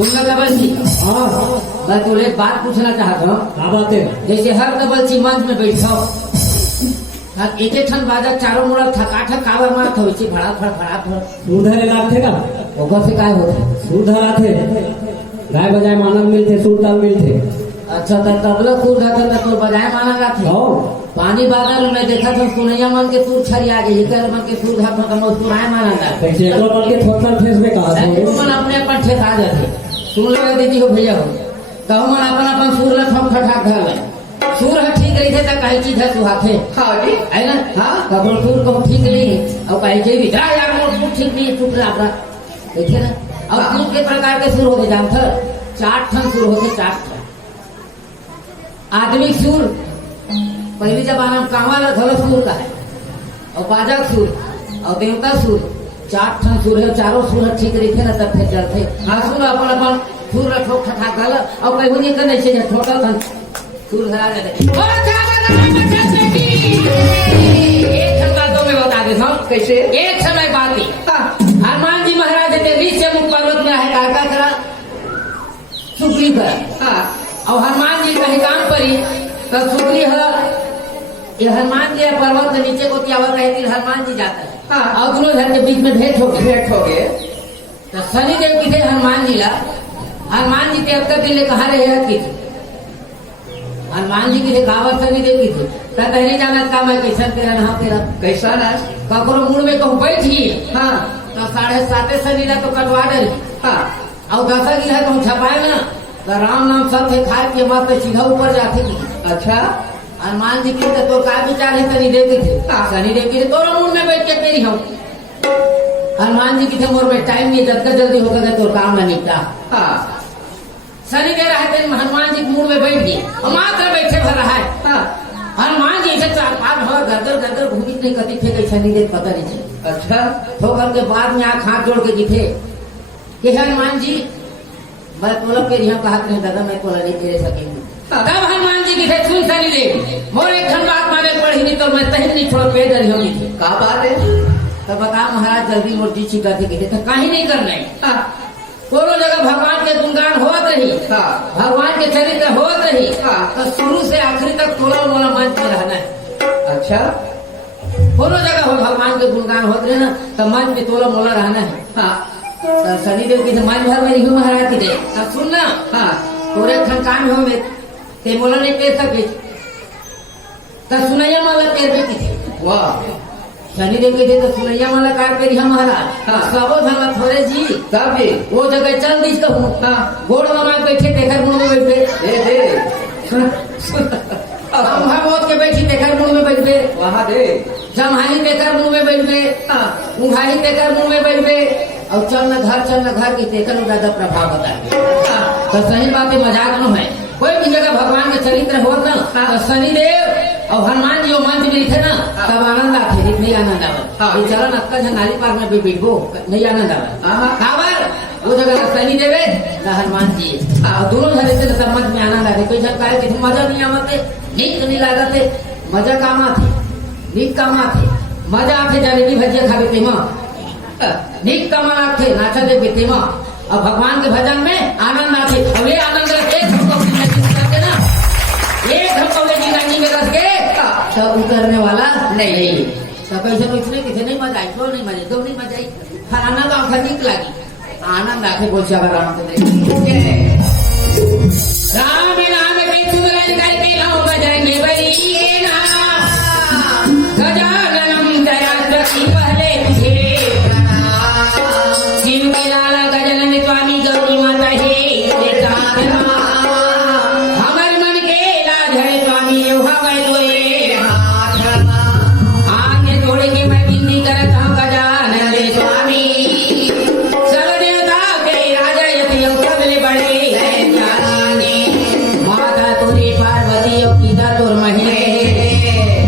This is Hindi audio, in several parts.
सुन लो कबल जी। हाँ मैं तुझे एक बात पूछना चाहता हूँ। क्या बात है? जैसे हर कबल जी मंच में बैठो एक एक ठन बाजा चारों मुड़ा थका कावर मारत हो इसे भड़ा फड़ भड़ा फड़ सुधरे लागथे का ओकर से काय होते सुधराथे गाय बजाय मानल मिलथे सुर ताल मिलथे। अच्छा तबला सुर धरते तो बजाय माना जाते हो पानी बादल में देखा था सुनैया मन के सुर छरी आ गई कर मन के सुर धर तो सुराय माना जाता कैसे एकरो मन के थोड़ा फेस में कहा है मन अपने अपन ठेका जाते सुन लो दीदी हो भैया हो तो मन अपन अपन सुर ला ठोक ठठाक धर ले सुर है ठीक रही थे तो कई चीज है सुहाथे हाँ जी है ना हाँ कबल सुर को ठीक नहीं और कहीं के भी जा यार मोर सुर ठीक नहीं टूट रहा अपना देखे ना और सुर के प्रकार के सुर होते जानते 4 ठन सुर होते 4 ठन आदमी सुर पहली जमाना में कांवाला धल सुर का है और बाजा सुर और देवता सुर 4 ठन सुर है चारों सुर ठीक रही थे ना तब फिर चलते हाँ सुन अपन अपन सुर ठोक ठठाक धल और कहीं नहीं करने से ठोका था सुर धरा देते एक ठन बातों में बता देता हूँ कैसे एक समय बात थी हनुमान जी महाराज थे नीचे मुख पर्वत में है काका करा सुग्री करा हाँ और हनुमान जी कहीं काम पर ही तब सुग्री है ये हनुमान जी पर्वत के नीचे को त्यावर रहे थे हनुमान जी जाता है हाँ और दोनों घर के बीच में भेंट हो गए तो शनिदेव की थे हनुमान जी ला हनुमान जी के अब तक लिए कहा रहे की थी हनुमान जी की थे कहावत शनिदेव की थी तहरी जाना का मैं कैसन तेरा नहा तेरा कैसा ना ककरो मुड़ में कहूँ बैठी हाँ तो 7:30 शनि तो कटवा डरी हाँ और 10 गिरा कहूँ छपाए ना तो राम नाम सब थे खाए के मत सीधा ऊपर जाते अच्छा हनुमान जी की तो का विचार है शनिदेव की थे शनिदेव की थे तोरा मुड़ में बैठ के तेरी हम हनुमान जी की थे मोर में टाइम नहीं जल्दी होकर तो काम में निपटा हाँ शनि दे रहा है हनुमान जी मुड़ में बैठ गई और मात्र बैठे भर रहा है हाँ हनुमान जी से 4-5 भर गदर घूमी नहीं कती थे कहीं शनि दे पता नहीं थे अच्छा ठोकर के बाद में आँख हाथ जोड़ के जीते कि हनुमान जी मैं तोला फिर यहाँ कहा नहीं दादा मैं तोला नहीं दे सकेंगे तब हनुमान जी की थे सुन शनि दे मोर एक खन बात माने पढ़ी नहीं तो मैं तहिन नहीं छोड़ पे डरी होगी थी का बात है तो बता महाराज जल्दी मूर्ति छिका थे तो कहीं नहीं करना है कोनो जगह भगवान के गुणगान होत रही हाँ भगवान के चरित्र होत रही हाँ तो शुरू से आखिरी तक तोला मोला मंच में रहना है अच्छा कोनो जगह हो भगवान के गुणगान होते रहे ना तो मंच में तोला मोला रहना है हाँ तो शनिदेव की मन भर में रही महाराज की दे अब सुन ना हाँ तोरे खन काम हो में ते मोला नहीं पेर सके तो सुनैया माला पेर पे की वाह शनिदेव के थे तो सुनैया माला कार पेरी महाराज हाँ। सबो धर्म थोड़े जी तब भी वो जगह चल दी कहूँ हाँ गोड़ बना बैठे देखर मुंह में बैठे दे मौत के बैठी देखर मुंह में बैठ गए वहाँ दे जमहाई देकर मुंह में बैठ गए उंघाई देकर मुंह में बैठ गए और चल न घर की देकर ज्यादा प्रभाव बता तो सही बात है मजाक न है कोई भी जगह भगवान के चरित्र हो ना तो शनिदेव और हनुमान जी मंच में थे ना तब आनंद आते नहीं आनंद आवे चरण अक्का नाली पार में भी बिठबो नहीं आनंद आवे काबर वो जगह शनि देवे न हनुमान जी और दोनों धरे थे तब मंच में आनंद आते कोई जब कहे मजा नहीं आवते नीक नहीं लागते मजा काम आते नीक काम आते मजा आते जलेबी भजिया खावे तेमा नीक कमा आते नाचा दे तेमा और भगवान के भजन में आनंद आते और ये आनंद एक करते ना एक हमको जिंदगी में रख के तो उतरने वाला नहीं तो कैसे पूछने किसी नहीं मजा आई क्यों नहीं मजा क्यों नहीं मजा आई फलाना तो आंखा नीक लगी आनंद आके बोल जाएगा राम राम नाम के सुगलन करके लाओ बजाएंगे बड़ी गजाननम दयाद्रति पहले तुझे शिव के लाला गजानन स्वामी गौरी माता हे हमारे मन के लाज है स्वामी आगे जोड़ के मैं बिंदी करत हूँ गजानन स्वामी सब देवता के राजा यति सबले बड़े माता तोरे पार्वती और पिता तोर महीने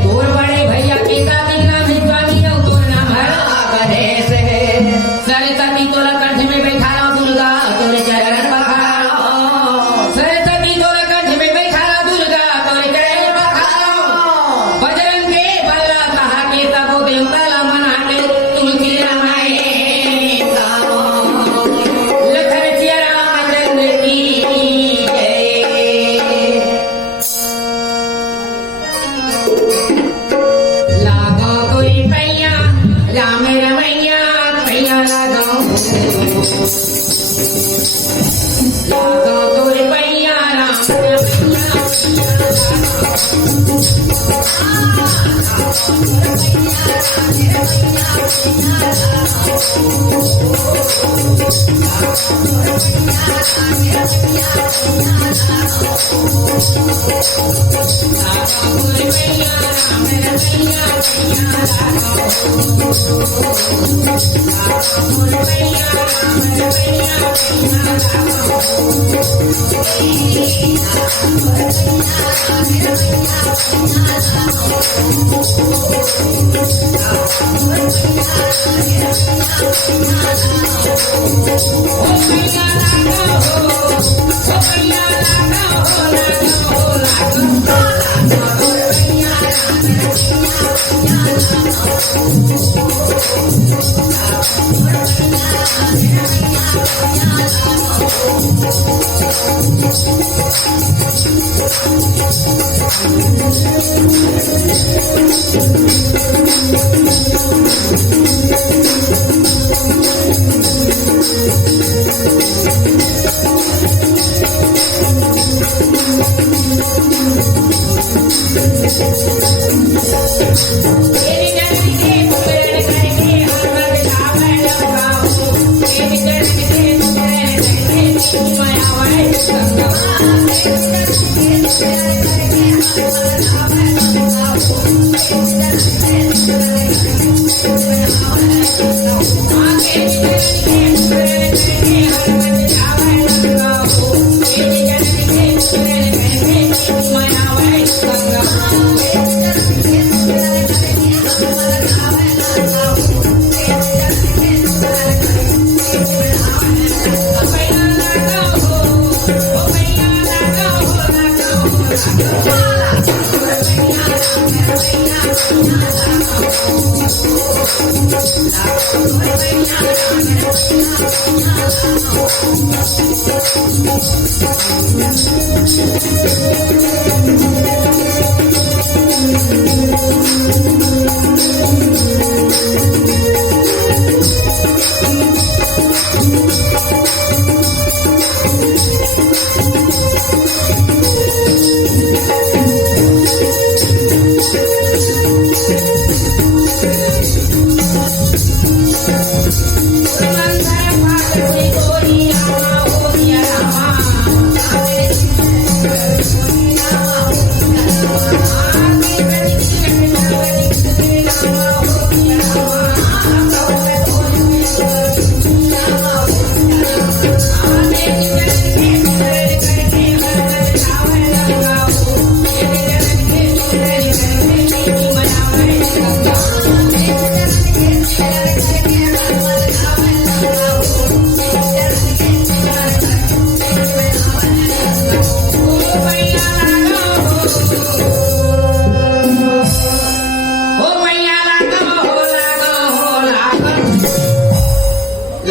तोर बड़े भैया पिता नाम है स्वामी और तोर नाम है सरस्वती तोरा कंठ में बैठा रहा दुर्गा तोरे चरण पखारो सरस्वती तोरा कंठ में बैठा रहा दुर्गा तोरे चरण पखारो बजरंग के बल्ला कहा के तबो देवता ला मना के तुलसी रामाए लखन चिया राम लागो तोरे पैया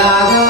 राम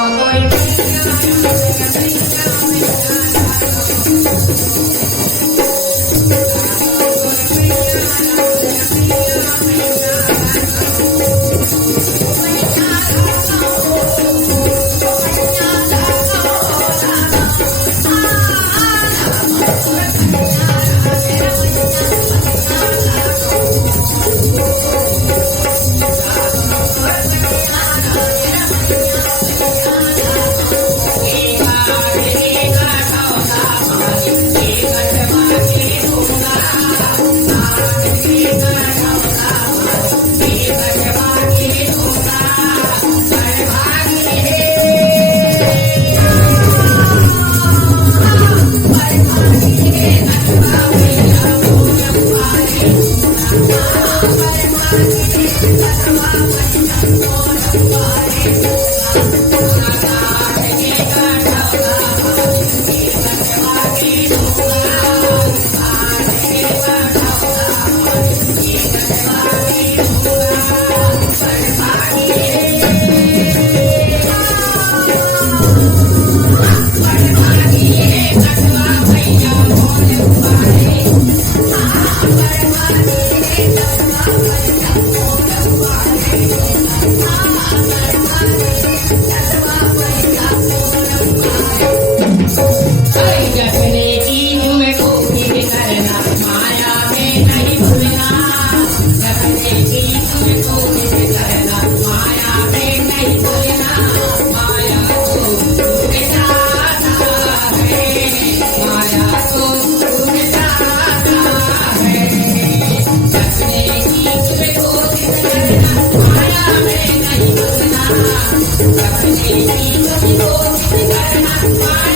ना